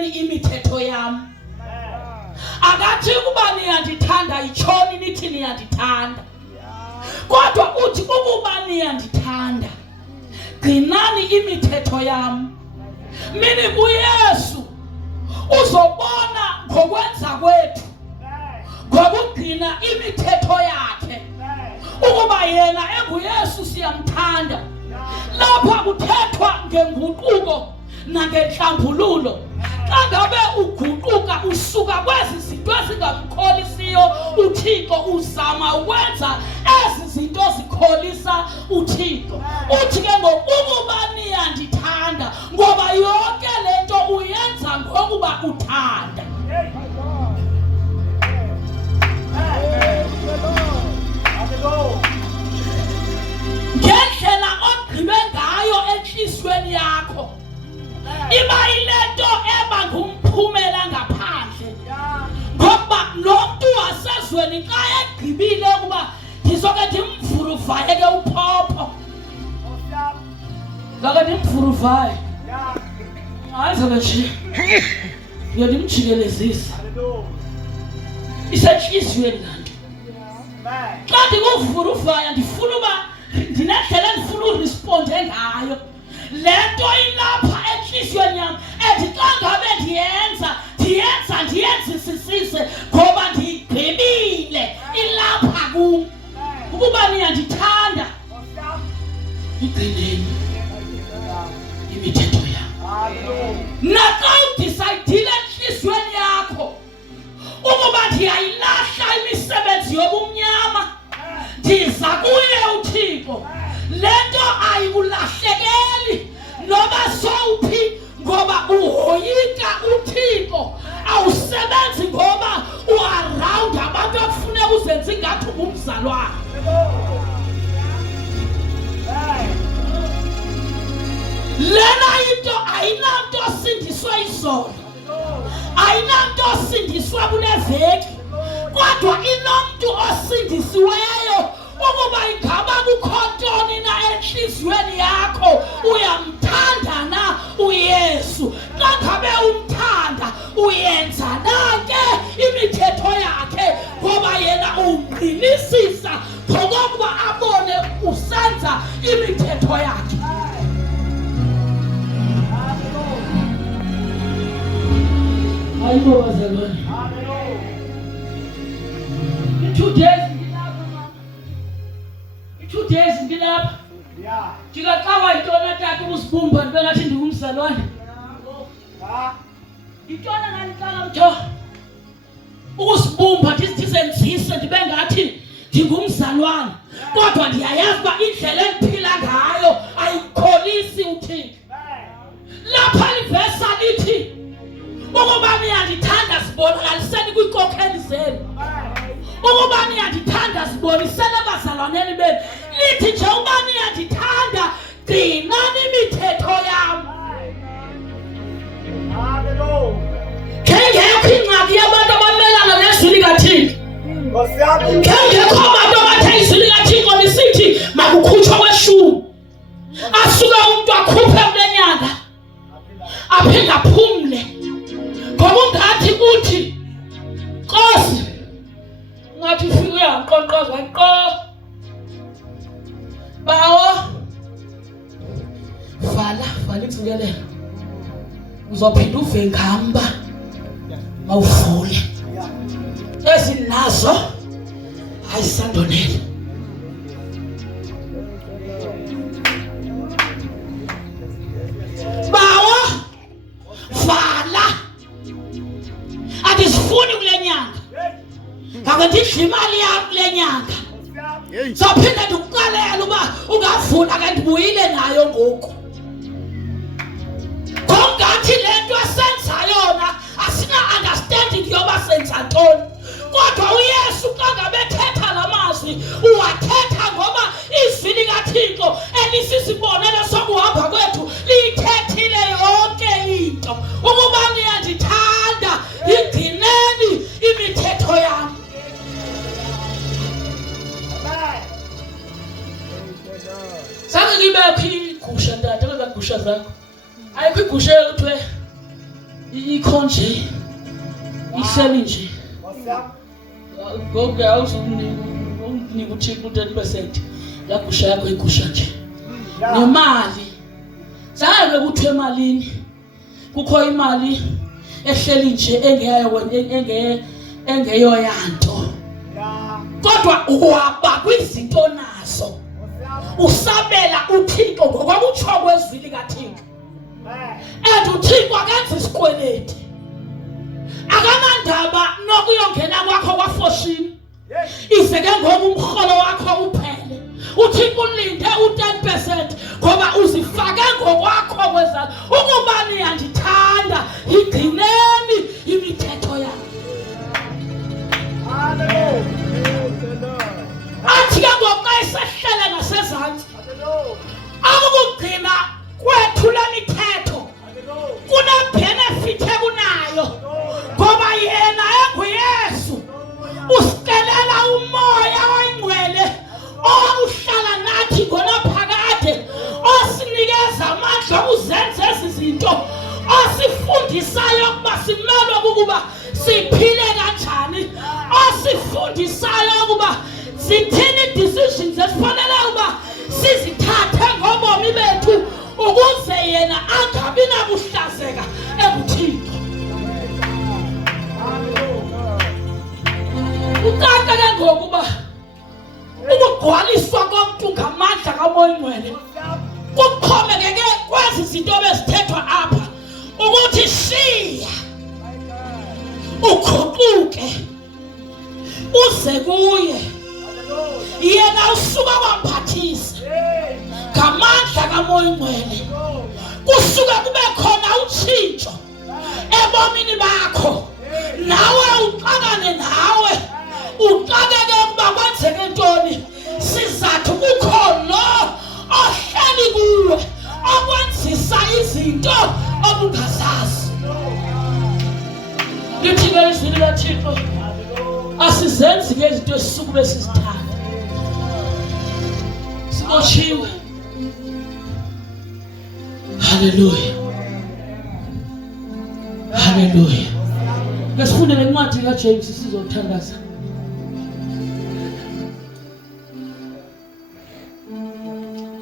igcineni imithetho yami. Akathi ukuba niyandithanda itshoni nithi niyandithanda. Kodwa uthi ukuba niyandithanda gcinani imithetho yami. Mina kuYesu uzobona ngokwenza kwethu ngokugcina imithetho yakhe ukuba yena enguYesu siyamthanda. Lapha kuthethwa ngenguquko nangenhlambululo. Xa ngabe uguquka usuka kwezi zinto ezingamkholisiyo uThixo uzama ukwenza ezi zinto zikholisa uThixo. Uthi ke ngokuba niyandithanda ngoba yonke lento uyenza ngokuba uthanda. Ngendlela ogqibe ngayo enhlizweni yakho iba ilento eba ngumphumela ngaphandle. Ngoba lo muntu wasezweni xa egqibile ukuba ndizoke ndimvuruvaye ke uphopho. Zoke ndimvuruvaye. Hayi zoke nje. Ndimjikelezisa. Isenhlizweni lanto. Xa ndikuvuruvaya ndifuna uba ndinendlela endifuna uresponde ngayo. Lento ilapha enhlizweni yami xa ngabe ndiyenzisisise ngoba ndigqibile ilapha kum. Ukuba niyandithanda igcineni imithetho yami. Naxa udisayidile enhlizweni yakho ukuba ndiyayilahla imisebenzi yobumnyama ndiza kuye uThixo, lento ayikulahlekeli noba sowuphi ngoba uhoyika uThixo. Awusebenzi ngoba uaround abantu akufuneka uzenze ngathi ungumzalwane. Lena into ayinanto osindiswa izolo, ayinanto osindiswa kuneveki, kodwa inomntu osindisiweyo ukuba ingaba kukho ntoni na enhliziyweni yakho. Uyamthanda na uYesu? Xa ngabe umthanda uyenza na ke imithetho yakhe ngoba yena umqinisisa ngokuba abone usenza imithetho yakhe. Hayibo bazalwane. 2 days ngilapha. Ndikaxawa intona tata ukusibumba ndibe ngathi ndingumzalwane. Intona ngandixaka mtho ukusibumba ndizenzise ndibe ngathi ndingumzalwane. Kodwa ndiyayazi uba indlela endiphila ngayo ayikholisi uThixo. Lapha livesa lithi ukuba niyandithanda sibonakaliseni kwiinkokheli zenu. Ukuba niyandithanda siboniseni ebazalwaneni benu. Lithi nje uba niyandithanda gcinani imithetho yami. Ngengekho ingxaki yabantu abamelana nezwi likaThixo. Ngengekho abantu abathe izwi likaThixo lisithi makukhutshwe kweshumi. Asuke umuntu akhuphe kule nyanga aphinde aphumle. Ngoba ungathi uthi Nkosi ngathi ufike uyaqonqoza qo. Bawo vala izingelelo. Uzophinda uve ngamba mawuvule. Ezinazo ayisandonele. Bawo vala. Adisifuni kule nyanga. Akadidla imali yakho kule nyanga. Sophinda ndikuqalela uba ungavuna ke ndibuyile nayo ngoku. Kongathi lento esenza yona asina understanding yoba senza ntoni. Kodwa uYesu xa ngabe ethetha lamazwi uwathetha ngoba izwi likaThixo elisisibonelo sokuhamba kwethu liyithethile yonke into. Ukuba niyandithanda igcineni imithetho yami. Sake ngibekho igusha tata kwezagusha zakho. Ayikho igusha ekuthiwe ikho nje ihleli nje ngoku awuzunika uThixo 10% yagusha yakho igusha nje nemali zange kuthiwe emalini kukho imali ehleli nje engeyoyanto kodwa uhamba kwizinto nazo usabela uThixo ngokwakutsho kwezwili kaThixo uThixo akenza isikweleti akanandaba nokuyongena kwakho kwafoshini ize ke ngoku umholo wakho uphele uThixo ulinde u10% ngoba uzifake ngokwakho kwezalo ukubani yandithanda igcineni imithetho yakho. Athi ke ngoku esehlele ngasezantsi akukugcina kwethu le mithetho kuna-benefit ekunayo ngoba yena enguYesu usikelela umoya oyingcwele owakuhlala nathi ngonaphakade osinikeza amandla okuzenza ezi zinto osifundisayo ukuba simelwe ukuba siphile kanjani osifundisayo ukuba zithini decisions esifanele ukuba sizithathe ngobomi bethu ukuze yena angabi nakuhlazeka ebuThixo. Ukaka ke ngokuba ukugcwaliswa komuntu ngamandla kaMoya Oyingcwele kuxhomekeke kwezi zinto bezithethwa apha ukuthi shiya uguquke uze kuye yena usuka kwamphathisa ngamandla kaMoya Oyingcwele kusuka kube khona utshintsho ebomini bakho nawe uxakane nawe uxakeke ukuba kwenzeke ntoni sizathu kukho lo ohleli kuwe okwenzisa izinto obungazazi. Lithi ke izwi likaThixo asizenzi ke izinto esisuka besizithanda sibotshiwe. Hallelujah. Hallelujah. Ngesifunde lencwadi kaJames sizothandaza.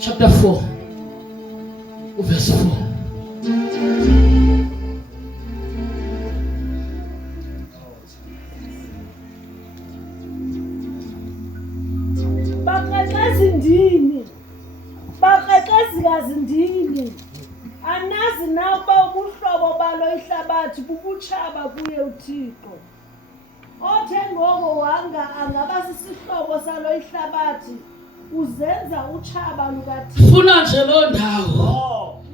Chapter 4 verse 4. Baqeqezikazi ndini anazi na uba ubuhlobo balo ihlabathi bubutshaba kuye uThixo othe ngoko wanga angaba sisihlobo salo ihlabathi uzenza utshaba lukaThixo. Funa nje lo ndawo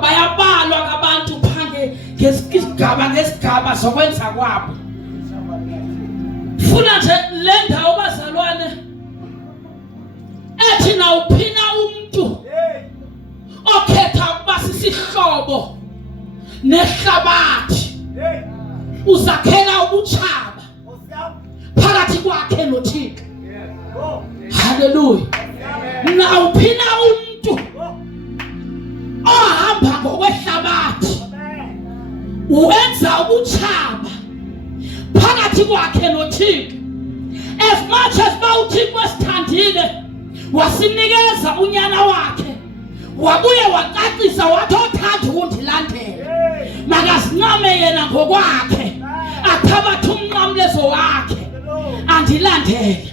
bayabalwa abantu phange ngesigaba zokwenza kwabo. Funa nje le ndawo bazalwane ethi nawuphina umuntu okhetha ukuba sisihlobo nehlabathi uzakhela ubutshaba phakathi kwakhe noThixo. Hallelujah. Nawuphina umuntu ohamba ngokwehlabathi uwenza ubutshaba phakathi kwakhe noThixo. As much as uThixo esithandile wasinikeza unyana wakhe wabuye wacacisa wathi othanda ukundilandela makazincame yena ngokwakhe athabathe umnqamlezo wakhe andilandele.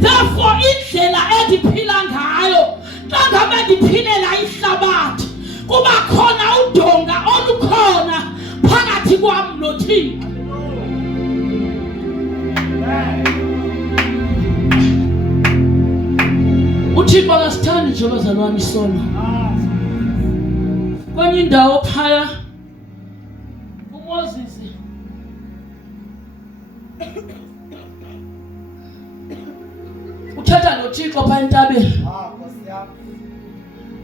Therefore indlela endiphila ngayo xa ngabe ndiphilela ihlabathi kuba khona udonga olukhona phakathi kwam noThixo. uThixo akasithandi nje bazalwane isono. Kwenye indawo phaya uMoses uthatha noThixo phaya entabeni.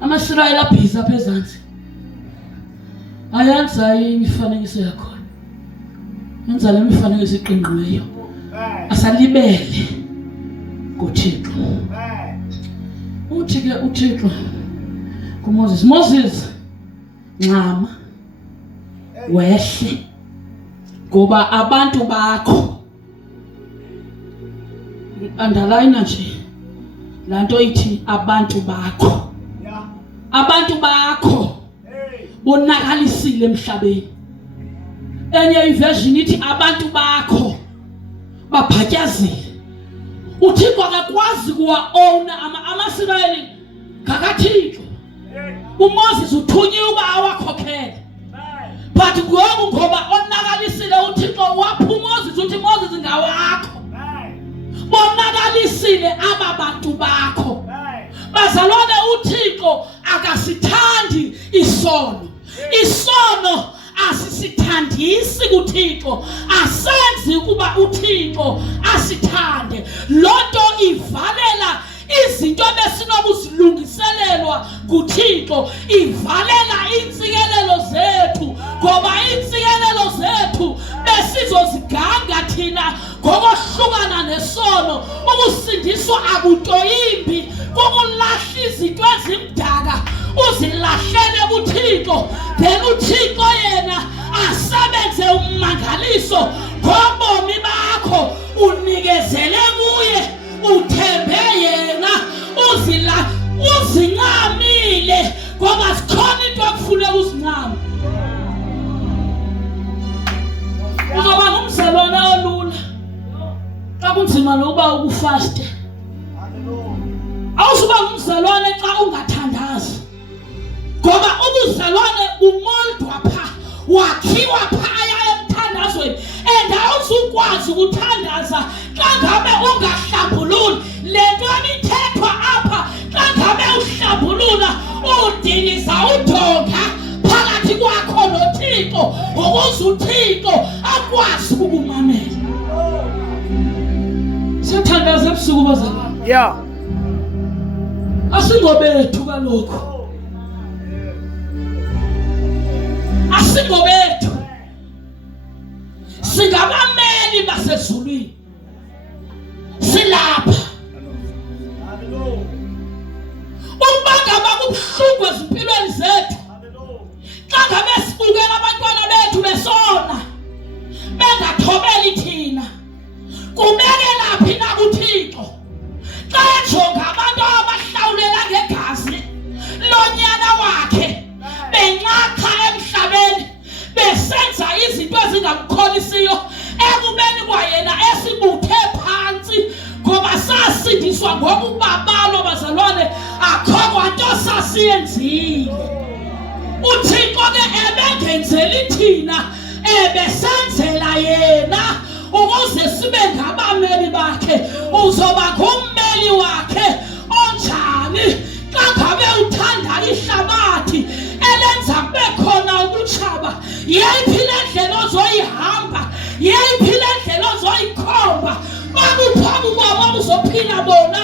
Ama-Israyeli abhiza apha ezantsi ayenza imifanekiso yakhona, yenza le mifanekiso iqingqiweyo asalibele kuThixo. Uthi ke uThixo kuMoses, Moses ncama wehle ngoba abantu bakho underline nje lanto ithi abantu bakho bonakalisile emhlabeni. Enye iversion ithi abantu bakho babhatyazile. Uthixo akakwazi kuwa owner ama-Israyeli ngakathixo. uMoses uthunyiwe uba awakhokhele, but ngoku ngoba onakalisile uthixo wapha uMoses uthi Moses ngawakho. Bonakalisile aba bantu bakho. Bazalwane, uthixo akasithandi isono. Isono asisithandisi kuthixo, asenzi ukuba uthixo asithande. Lonto ivalela izinto besinokuzilungiselelwa kuthixo, ivalela intsikelelo zethu, ngoba intsikelelo zethu besizoziganga thina ngokohlukana nesono. Ukusindiswa akutoyimbi, kukulahla izinto ezimdaka uzilahlele kuthixo, then uthixo yena asebenze umangaliso ngobomi bakho. Unikezele kuye, uthembe yena, uzincamile ngoba sikhona into ekufuneka uzincame. Uzoba ngumzalwane olula xa kunzima nokuba ukufaste. Awuzuba ngumzalwane xa ungathandazi, ngoba ubuzalwane umoldwa pha, wakhiwa phaya emthandazweni, and awuzukwazi ukuthandaza xa ngabe ungahlambululi. Le nto ibithethwa apha, xa ngabe uhlambulula udiniza udonga phakathi kwakho nothixo, ukuze uthixo akwazi ukumamela. Siyathandaza ebusuku bazalwane. Yeah. Asingobethu kaloku, asingobethu, singabameli basezulwini, silapha. Ukuba ngaba kubuhlungu ezimpilweni zethu, xa ngabe sibukela abantwana bethu besona bengathobeli thina, kubekelaphi na kuthixo? Xa ejonga abantu abahlawulela ngegazi lonyana wakhe, benxakha emhlabeni, besenza izinto ezingamkholisiyo, ekubeni kwayena esibuthe phantsi ngoba sasindiswa ngokubabalo. Bazalwane, akho kwanto sasiyenzile. uThixo ke ebengenzeli thina, ebesenzela yena ukuze sibe ngabameli bakhe. Uzoba ngummeli wakhe onjani xa ngabe uthanda ihlabathi elenza kube khona ukutshaba? Yeyiphi le ndlela ozoyihamba? Yeyiphi le ndlela ozoyikhomba? Babuphambi kwabo uzophila bona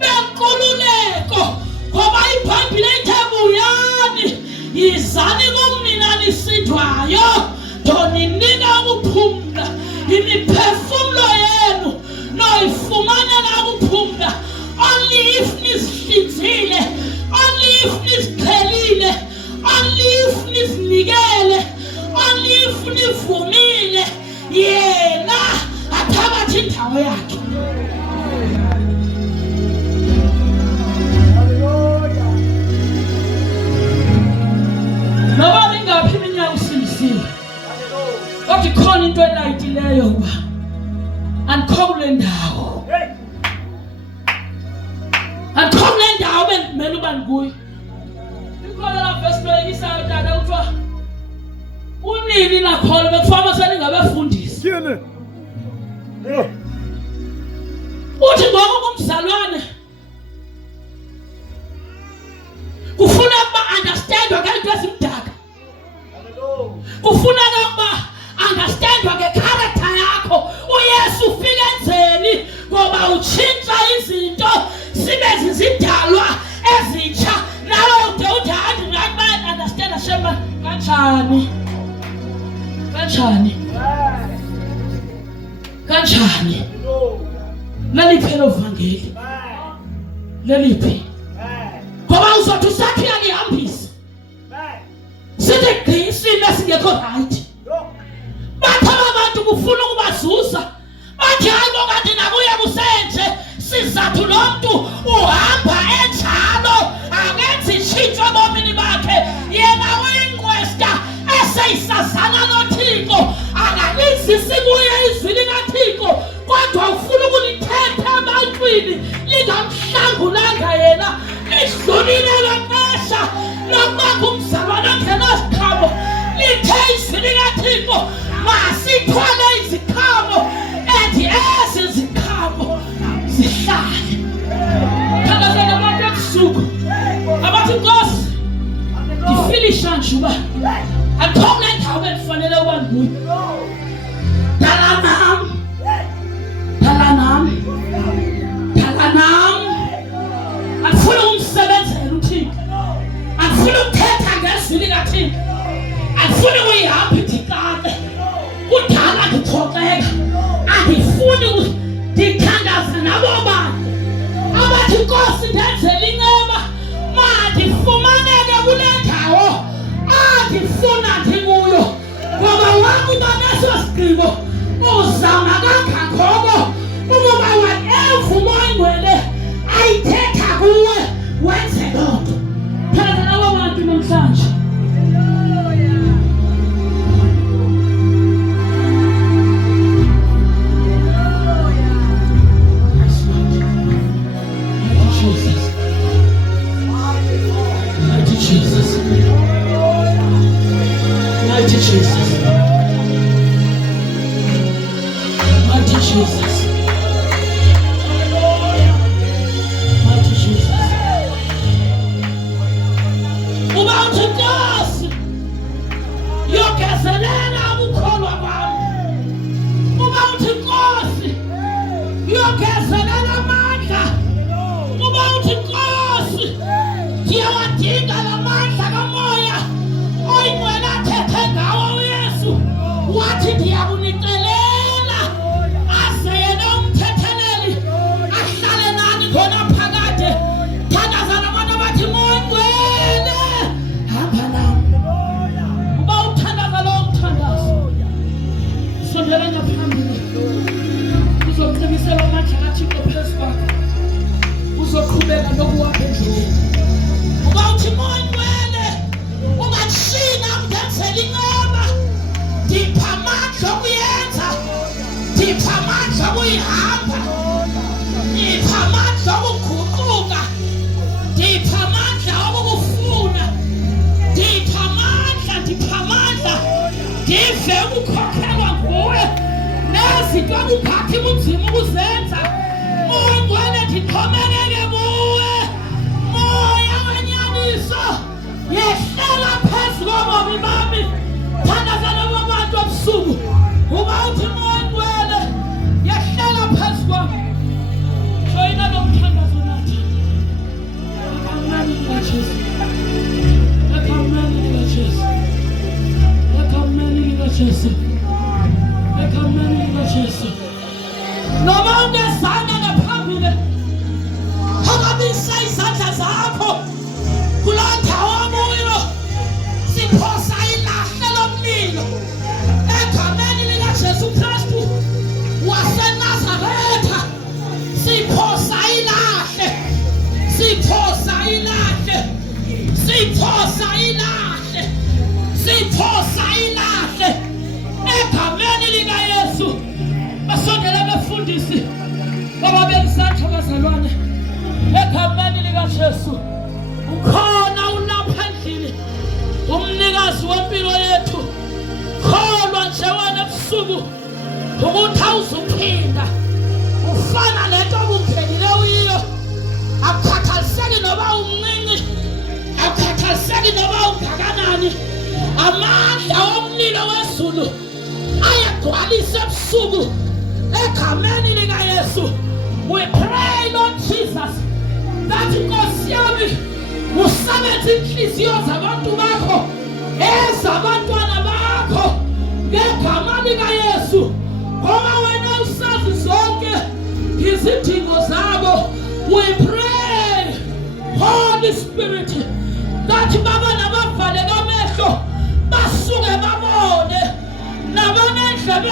benkululeko, ngoba iBhayibhile ithi buyani, yizani kumnina nisidwayo, ndoninika ukuphumla. Imiphefumlo yenu noyifumanela ukuphumla only if nizihlinzile, only if niziqhelile, only if nizinikele, only if nivumile yena athabathe indawo yakhe. Noba ningaphi iminyaka usindisiwe, kodwa ikhona into elayitileyo uba andikho kule ndawo, andikho kule ndawo bendimele uba ndikuyo. Ikhona la verse loyikisayo tata kuthiwa unini nakhona bekufanele seningabefundisi. Uthi ngoku kumzalwane kufuneka uba understandwa ngento ezimdaka, kufuneka uba understandwa ngecharacter yakho. uYesu ufike enzeni ngoba utshintsha izinto sibe zizidalwa ezitsha. Nawe ude uthi understand shema kanjani, kanjani, kanjani? Leliphi elovangeli? Leliphi? Ngoba uzothi usathi uyalihambisa, sithi gqi isimo ongekho right. Bathi abantu kufuna ukubazuza. Bathi hayi ngokanti nakuye kusenje sizathu lo muntu uhamba enjalo akenzi ishintsho ebomini bakhe. Yena uyingqwesta eseyisazana noThixo akalizisi kuye izwi likaThixo kodwa ufuna ukulithetha ebantwini lingamhlangulanga yena lidlulile lexesha lokuba umzalwane ongenasikhabo lithe izwi likaThixo masithwale izikhabo ethi ezi zikhabo zihlale. Thakazela abantu ebusuku abathi Nkosi ndifilisha nje uba akukho nendawo ekufanele uba nguye. Dala nami akufuna umsebenzela uThixo, akufuna ukuthetha ngezwi likaThixo, akufuna ukuyihamba idikade kudala ngixoxeka, andifuni ndithandaza nabo bantu abathi Nkosi ndenzela inceba mandifumaneke kule ndawo andifuna ndikuyo ngoba wami uba neso sigqibo uzama kangangoko ukuba whatever umoya ngcwele ayithetha kuwe wenze loo nto. Phela labo bantu namhlanje wathi ndiyakunixelela ase yena umthetheleli ahlale nani khona phakade. Thandazana abantu abathi ngongcwele hamba nami. Uba uthandaza lo mthandazo sondela ngaphambili uzoqinisa amandla kaThixo phezu kwakho, uzoqhubeka nokuwapha endleleni. Uba uthi ngongcwele ungakushinga ngenzela inceba, ndipha amandla okuyenza, ndipha amandla okuyihamba, ndipha amandla okuguquka, ndipha amandla okukufuna, ndipha amandla ndive ukukhokhelwa nguwe nezinto akuphathi bunzima ukuzenza. Ungcwele ndixhomekeke kuwe, moya wenyaniso yehlela phezu kobomi bami. Thandazana abantu ebusuku uba uthi moya ngcwele yehlela phezu kwami. Joyina lo mthandazo nathi egameni likaJesu, egameni likaJesu, egameni likaJesu, egameni likaJesu. Noma ungezanga ngaphambili phakamisa izandla zakho kuloo ndawo okuyo, siphosa ilahle lomlilo egameni likaJesu Kristu waseNazaretha. Siphosa ilahle, siphosa ilahle, siphosa ilahle, siphosa ilahle egameni likaYesu. Basondela befundisi bababekisatha bazalwane egameni likaJesu. Ukhona ulapha endlini, umnikazi wempilo yethu. Kholwa nje wena ebusuku ukuthi awuzuphinda ufana lento obungenile uyiyo. Akukhathaliseki noba umncinci, akukhathaliseki noba ungakanani. Amandla omlilo wezulu ayagcwalisa ebusuku egameni likaYesu. We pray Lord Jesus that Nkosi yami usebenze inhliziyo zabantu bakho ezabantwana bakho ngegama likaYesu, ngoba wena usazi zonke izidingo zabo. We pray Holy Spirit that baba nabavaleka amehlo basuke babone endlebeni